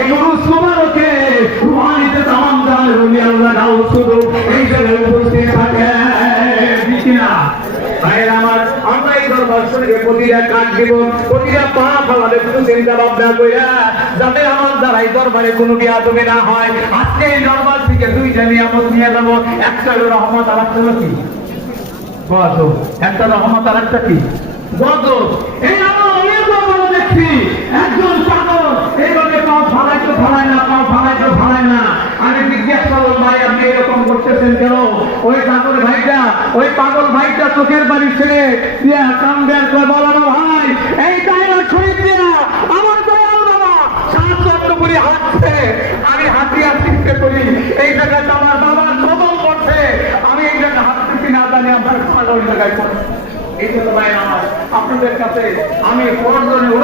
এই মুবারকে রুহানিতে তামাম জানের উনি আল্লাহ গাও শুধু। এই জায়গায় উপস্থিত থাকে। না আমার, আমরা এই দরবার শুধু চিন্তা ভাবনা কোনো না হয়। আজকে এই দরবার থেকে দুইটা যাব। একটা হলো রহমত, আর একটা কি? একটা রহমত, আর একটা কেন ওই পাগল ভাইটা, ওই পাগল ভাইটা চোখের বাড়ি ছেড়ে দিয়া কান বের করে বলানো ভাই, এই টাইমার শরীর দিয়া আমার দয়াল বাবা, সাত চক্র হাঁটছে, আমি হাতি হাঁটতে করি এই জায়গাটা আমার বাবার কবল করছে আমি এই জায়গায় হাঁটতেছি না জানি আমার ওই জায়গায় পড়ে এই জন্য ভাই আমার, আপনাদের কাছে আমি অনুরোধ রাখব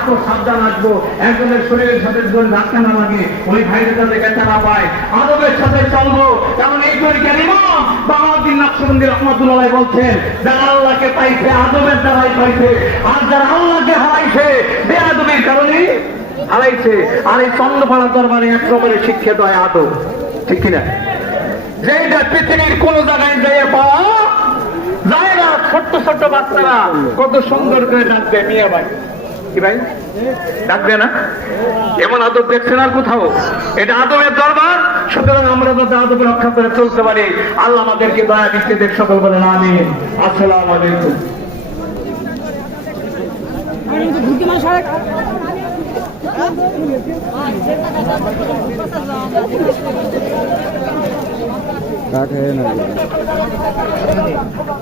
হাঁটবো সাবধান রাখব একজনের শরীরের সাথে যদি ধাক্কা না লাগে। ওই ভাইদের সাথে ব্যথা না পায় আদবের সাথে চলবো। কারণ এই তরিকার নকশবন্দি রহমতুল্লাহ বলছেন, যারা আল্লাহকে পাইছে, আদবের দ্বারাই পাইছে। আর যারা আল্লাহকে হারাইছে, বেআদবির কারণে হারাইছে। আর এই দরবারে এক রকমের শিক্ষিত হয় আদব। ঠিক কিনা? যেটা পৃথিবীর কোন জায়গায় যেয়ে পাওয়া যায় না। ছোট্ট ছোট্ট বাচ্চারা কত সুন্দর করে ডাকবে, মিয়া ভাই। ডাকবে না। এমন আদব দেখছেন আর কোথাও? এটা আদবের দরবার। সুতরাং আমরা যাতে আদব রক্ষা করে চলতে পারি, আল্লাহ আমাদেরকে দয়া দিচ্ছে দেখ সকল বলেন আমি আসসালাম আলাইকুম। কাঠ है